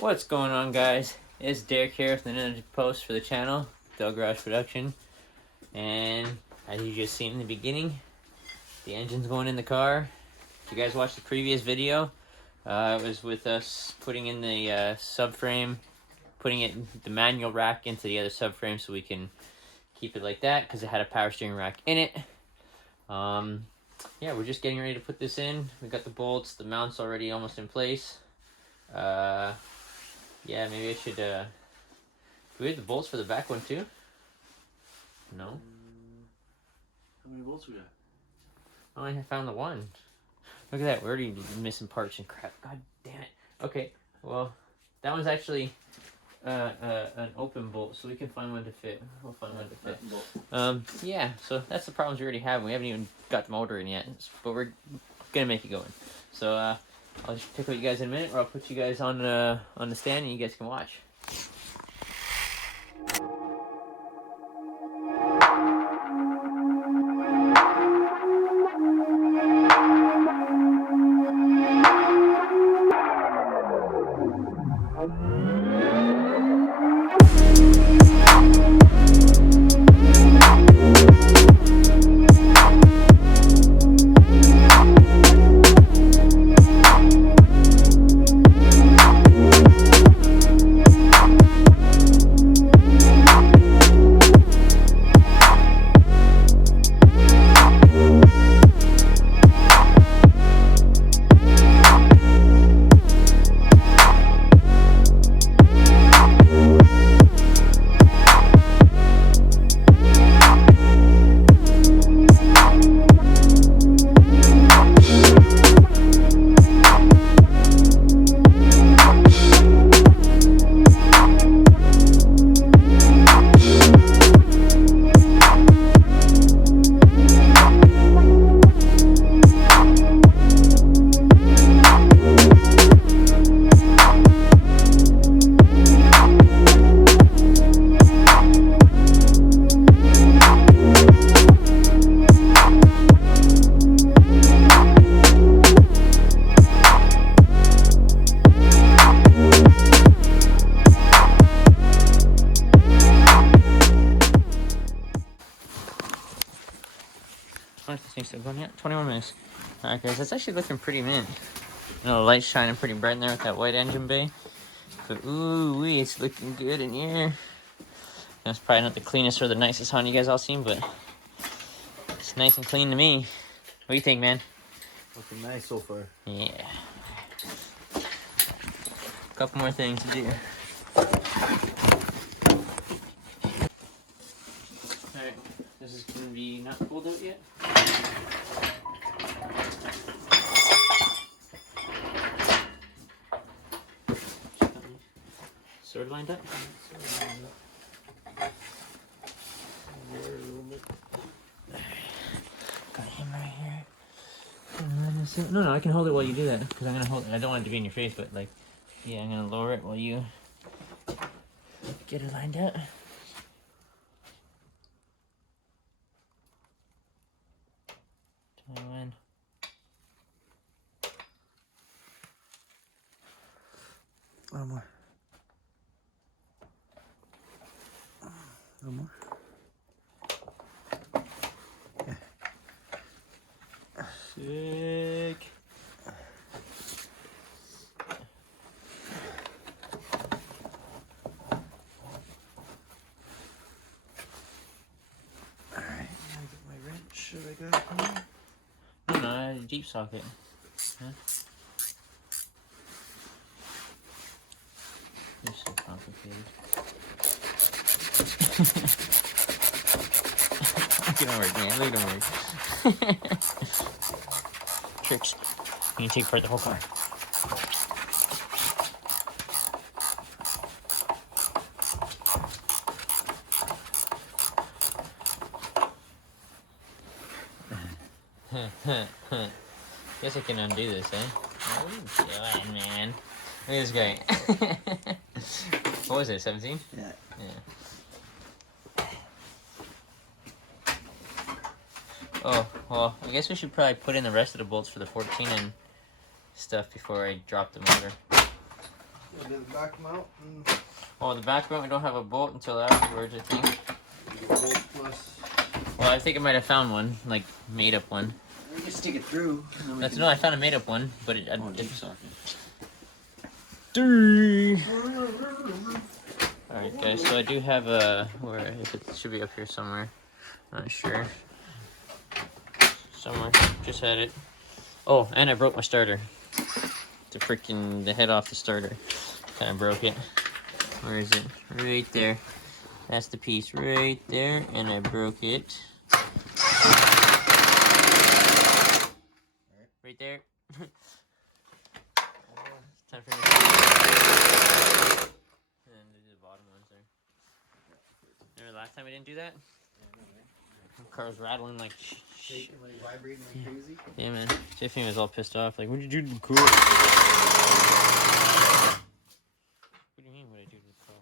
What's going on, guys? It's Derek here with another post for the channel, Del Garage Production. And as you just seen in the beginning, the engine's going in the car. If you guys watched the previous video, it was with us putting in the subframe, putting the manual rack into the other subframe so we can keep it like that because it had a power steering rack in it. Yeah, we're just getting ready to put this in. We got the bolts, the mount's already almost in place. Yeah, maybe I should, do we have the bolts for the back one too? No? How many bolts we got? Oh, I found the one. Look at that, we're already missing parts and crap. God damn it. Okay, well, that one's actually an open bolt, so we can find one to fit. We'll find one to fit. Yeah, so that's the problems we already have. We haven't even got the motor in yet, but we're gonna make it going. So, I'll just pick up you guys in a minute, or I'll put you guys on the stand and you guys can watch. This thing's still going yet? 21 minutes. Alright guys, that's actually looking pretty mint. You know, the light's shining pretty bright in there with that white engine bay. But ooh wee, it's looking good in here. That's probably not the cleanest or the nicest Honda you guys all seen, but it's nice and clean to me. What do you think, man? Looking nice so far. Yeah. Couple more things to do. Alright, this is gonna be not pulled out yet. Sword lined up? Got him right here. No, I can hold it while you do that. Because I'm going to hold it. I don't want it to be in your face, but like, yeah, I'm going to lower it while you get it lined up. One. One more. One more. Yeah. Sick. Alright, now get my wrench. Should I got it here? No, I had a deep socket. Huh? You're so complicated. Look at him work, man. Look at him work. Tricks. You can take apart the whole car. Guess I can undo this, eh? Oh, God, man. Look at this guy. What was it, 17? Yeah. Yeah. Oh, well, I guess we should probably put in the rest of the bolts for the 14 and stuff before I drop the motor. We'll do the back mount and Oh, the back mount we don't have a bolt until afterwards, I think. bolt plus. Well, I think I might have found one, like made up one. We can stick it through. That's no, I found a made up one, but it. Deep socket. Alright, guys. So I do have a where if it should be up here somewhere. Not sure. Somewhere. Just had it. Oh, and I broke my starter. The head off the starter. Kind of broke it. Where is it? Right there. That's the piece right there, and I broke it. Right there. Time for me to... And then do the bottom ones there. Remember last time I didn't do that? The car was rattling like Shaking, like vibrating like crazy. Yeah, man. Tiffany was all pissed off. Like, what'd you do to the car? What do you mean, what did I do to the car?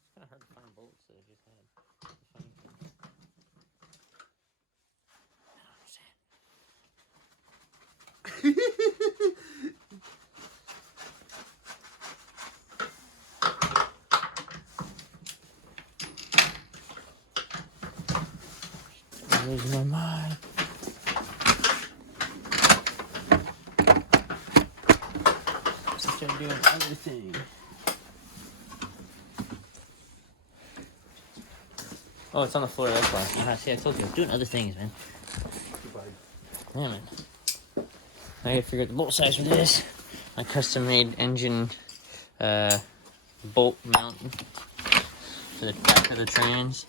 It's kind of hard to find bolts that I just had. Funny thing. I don't understand. I'm losing my mind. Just trying to do another thing. Oh, it's on the floor, that's why. See, I told you, I was doing other things, man. Yeah, man. I gotta figure out the bolt size for this. My custom-made engine bolt mount for the back of the trans.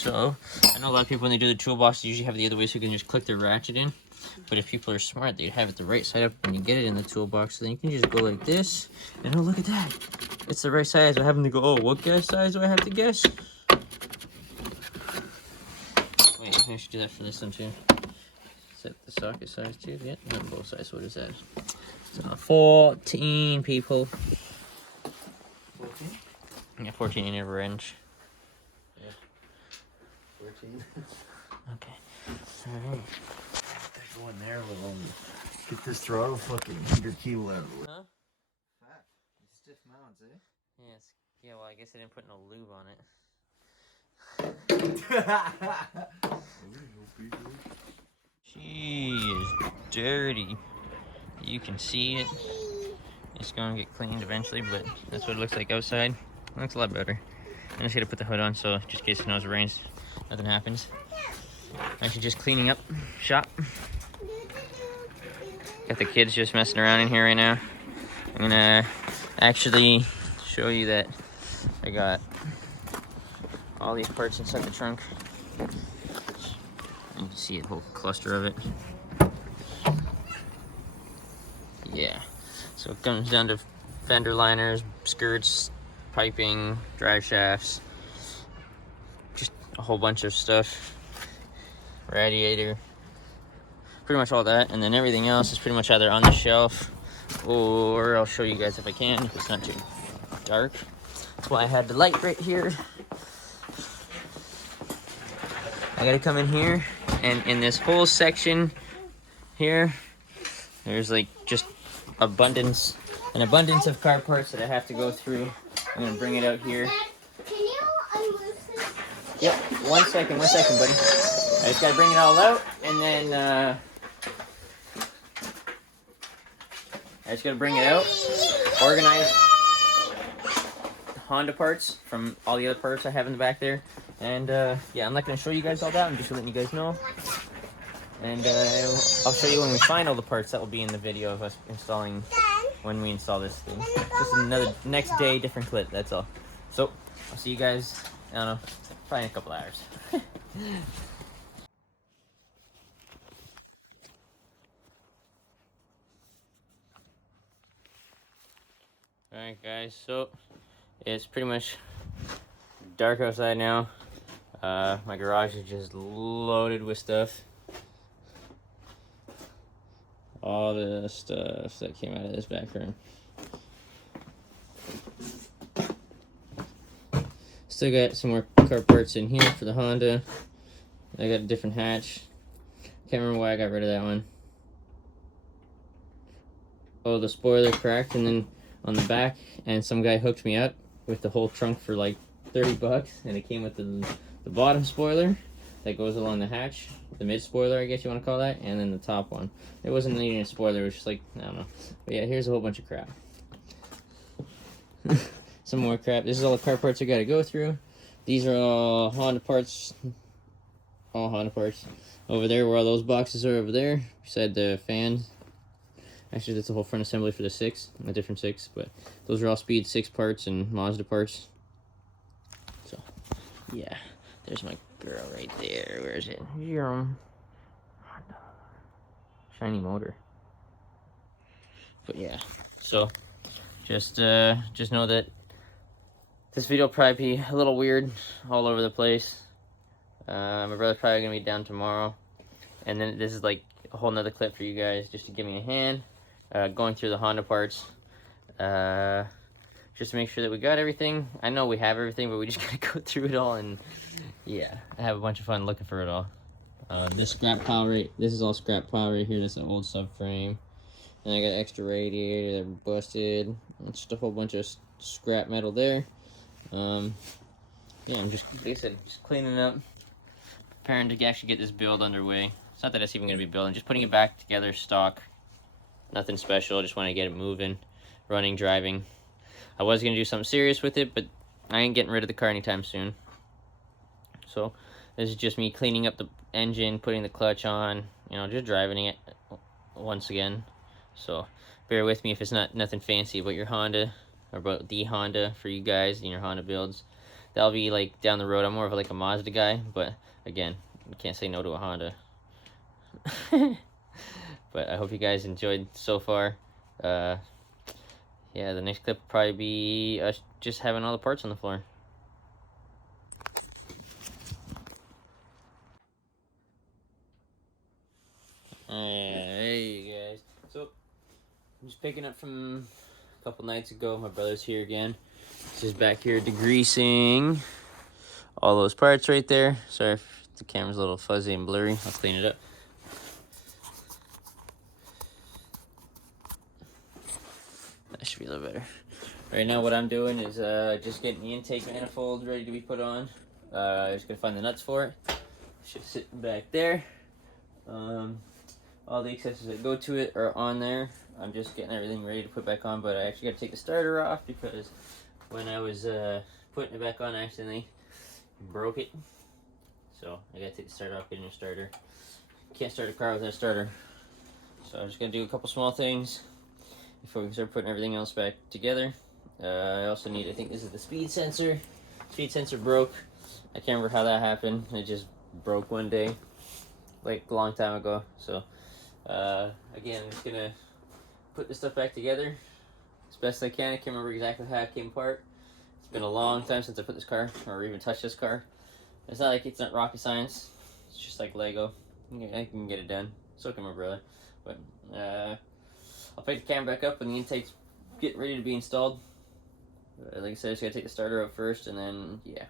So, I know a lot of people when they do the toolbox, they usually have it the other way so you can just click the ratchet in. But if people are smart, they'd have it the right side up when you get it in the toolbox. So then you can just go like this, and oh, look at that. It's the right size. I happen to go, oh, what guess size do I have to guess? Wait, I should do that for this one too. Set the socket size too. Yeah, not both sides. What is that? So 14 people. 14? Yeah, 14 in every inch. 14. Okay. Alright. Go in there, we'll get this throttle fucking heater keel out of the way. Huh? Fat. Stiff mounts, eh? Yes. Yeah, well, I guess I didn't put no lube on it. She is dirty. You can see it. It's going to get cleaned eventually, but that's what it looks like outside. It looks a lot better. I'm just going to put the hood on, so just in case it knows it rains, nothing happens. Actually, just cleaning up shop. Got the kids just messing around in here right now. I'm going to actually show you that I got all these parts inside the trunk. You can see a whole cluster of it. Yeah. So it comes down to fender liners, skirts, piping, drive shafts, just a whole bunch of stuff. Radiator. Pretty much all that. And then everything else is pretty much either on the shelf or I'll show you guys if I can, if it's not too dark. That's why I had the light right here. I gotta come in here, and in this whole section here, there's like just an abundance of car parts that I have to go through. I'm gonna bring it out here. Dad, can you unloose this? Yep, one second, buddy. I just gotta bring it all out, and then I just gotta bring it out, organize Honda parts from all the other parts I have in the back there. And yeah, I'm not going to show you guys all that. I'm just letting you guys know. And I'll show you when we find all the parts. That will be in the video of us installing, when we install this thing. Just another next day, different clip. That's all. So I'll see you guys, I don't know, probably in a couple hours. Alright guys, so it's pretty much dark outside now. My garage is just loaded with stuff. All the stuff that came out of this back room. Still got some more car parts in here for the Honda. I got a different hatch. Can't remember why I got rid of that one. Oh, the spoiler cracked, and then on the back, and some guy hooked me up with the whole trunk for like $30, and it came with the bottom spoiler that goes along the hatch, the mid spoiler, I guess you want to call that, and then the top one. It wasn't needing a spoiler, it was just like, I don't know. But yeah, here's a whole bunch of crap. Some more crap. This is all the car parts I gotta go through. These are all Honda parts. All Honda parts. Over there, where all those boxes are over there, beside the fans. Actually, that's the whole front assembly for the 6, a different 6, but those are all Speed 6 parts and Mazda parts. So, yeah, there's my girl right there. Where is it? Shiny motor. But yeah, so just know that this video will probably be a little weird, all over the place. My brother's probably gonna be down tomorrow, and then this is like a whole nother clip for you guys just to give me a hand. Going through the Honda parts, just to make sure that we got everything. I know we have everything, but we just gotta go through it all, and yeah, have a bunch of fun looking for it all. This scrap pile this is all scrap pile right here. That's an old subframe, and I got extra radiator that busted. It's just a whole bunch of scrap metal there. Yeah, I'm just, like I said, just cleaning it up, preparing to actually get this build underway. It's not that it's even gonna be building, just putting it back together stock. Nothing special, just want to get it moving, running, driving. I was going to do something serious with it, but I ain't getting rid of the car anytime soon. So, this is just me cleaning up the engine, putting the clutch on, you know, just driving it once again. So, bear with me if it's nothing fancy about your Honda, or about the Honda for you guys in your Honda builds. That'll be like down the road. I'm more of like a Mazda guy, but again, you can't say no to a Honda. But I hope you guys enjoyed so far. Yeah, the next clip will probably be us just having all the parts on the floor. Hey guys. So, I'm just picking up from a couple nights ago. My brother's here again. He's just back here degreasing all those parts right there. Sorry if the camera's a little fuzzy and blurry. I'll clean it up. That should be a little better. Right now what I'm doing is just getting the intake manifold ready to be put on. Just gonna find the nuts for it. Should sit back there. All the accessories that go to it are on there. I'm just getting everything ready to put back on, but I actually gotta take the starter off because when I was putting it back on, I accidentally broke it. So I gotta take the starter off, get a new starter. Can't start a car without a starter. So I'm just gonna do a couple small things before we can start putting everything else back together. I also need, I think this is the speed sensor. Speed sensor broke. I can't remember how that happened. It just broke one day, like a long time ago. So again, I'm just gonna put this stuff back together as best I can. I can't remember exactly how it came apart. It's been a long time since I put this car, or even touched this car. It's not like it's not rocket science. It's just like Lego. I can get it done. So can my brother. But I'll pick the camera back up when the intake's getting ready to be installed. Like I said, I just gotta take the starter out first, and then yeah,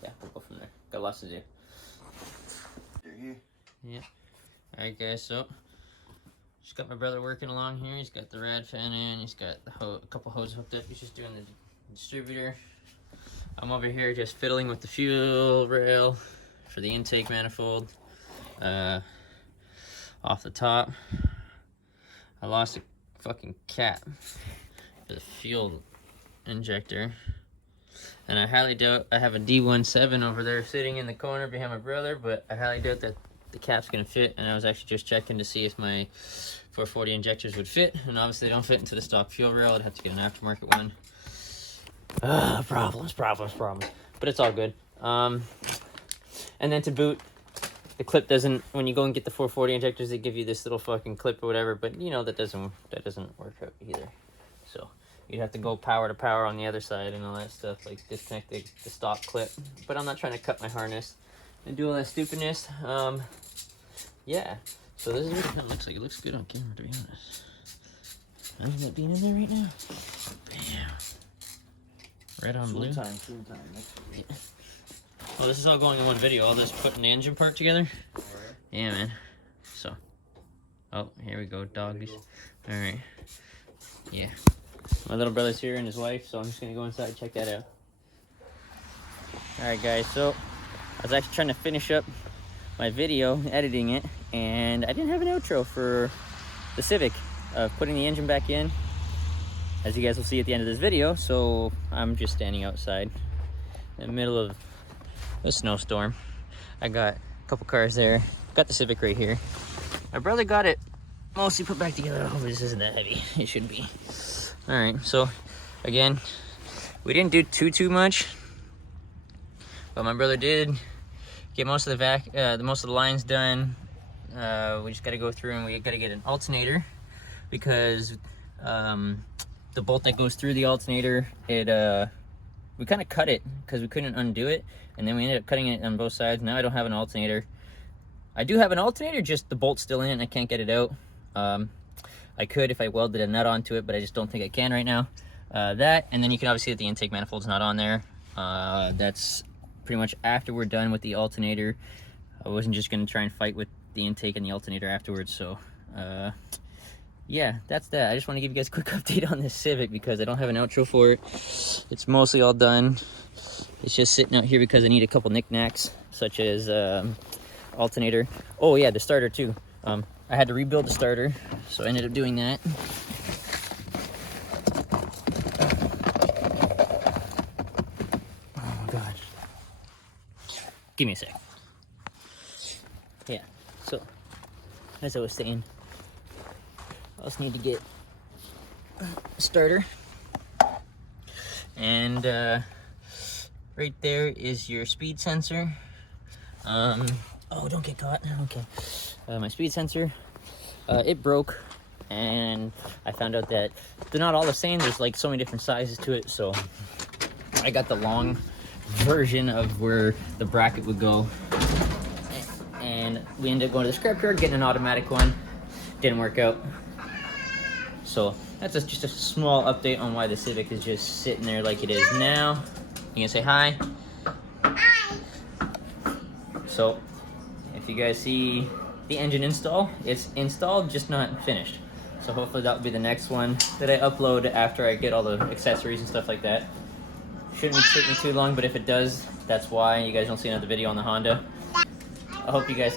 we'll go from there. Got lots to do. Yeah. All right, guys. So just got my brother working along here. He's got the rad fan in. He's got a couple hoses hooked up. He's just doing the distributor. I'm over here just fiddling with the fuel rail for the intake manifold. Off the top, I lost a fucking cap for the fuel injector, and I highly doubt, I have a D17 over there sitting in the corner behind my brother, but I highly doubt that the cap's gonna fit. And I was actually just checking to see if my 440 injectors would fit, and obviously they don't fit into the stock fuel rail. I'd have to get an aftermarket one. Problems, but it's all good. And then to boot, the clip doesn't, when you go and get the 440 injectors, they give you this little fucking clip or whatever, but you know that doesn't work out either. So you'd have to go power to power on the other side and all that stuff, like disconnect the stock clip. But I'm not trying to cut my harness and do all that stupidness. Yeah. So this is what it kind of looks like. It looks good on camera, to be honest. Imagine that being in there right now. Bam. Red on blue. Swim time. Well, this is all going in one video. All this putting the engine part together. Yeah, man. So, oh, here we go, doggies. All right. Yeah. My little brother's here and his wife, so I'm just gonna go inside and check that out. All right, guys. So, I was actually trying to finish up my video, editing it, and I didn't have an outro for the Civic of putting the engine back in, as you guys will see at the end of this video. So I'm just standing outside in the middle of a snowstorm. I got a couple cars there, got the Civic right here. My brother got it mostly put back together. Oh, this isn't that heavy. It should be. All right, so again, we didn't do too much, but my brother did get most of the lines done. We just got to go through and we got to get an alternator, because the bolt that goes through the alternator, we kind of cut it because we couldn't undo it, and then we ended up cutting it on both sides. Now I don't have an alternator. I do have an alternator, just the bolt's still in it and I can't get it out. I could if I welded a nut onto it, but I just don't think I can right now. That, and then you can obviously see that the intake manifold's not on there. That's pretty much after we're done with the alternator. I wasn't just going to try and fight with the intake and the alternator afterwards, so yeah, that's that. I just want to give you guys a quick update on this Civic because I don't have an outro for it. It's mostly all done. It's just sitting out here because I need a couple knickknacks, such as alternator. Oh yeah, the starter too. I had to rebuild the starter, so I ended up doing that. Oh god. Give me a sec. Yeah, so as I was saying, I also need to get a starter, and right there is your speed sensor. Oh, don't get caught. Okay. My speed sensor, it broke, and I found out that they're not all the same. There's like so many different sizes to it, so I got the long version of where the bracket would go, and we ended up going to the scrapyard, getting an automatic one. Didn't work out. So that's just a small update on why the Civic is just sitting there like it is now. You gonna say hi? Hi. So if you guys see the engine install, it's installed, just not finished. So hopefully that'll be the next one that I upload after I get all the accessories and stuff like that. Shouldn't take me too long, but if it does, that's why you guys don't see another video on the Honda. I hope you guys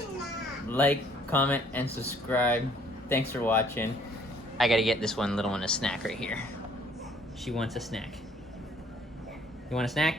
like, comment, and subscribe. Thanks for watching. I gotta get this one little one a snack right here. She wants a snack. You want a snack?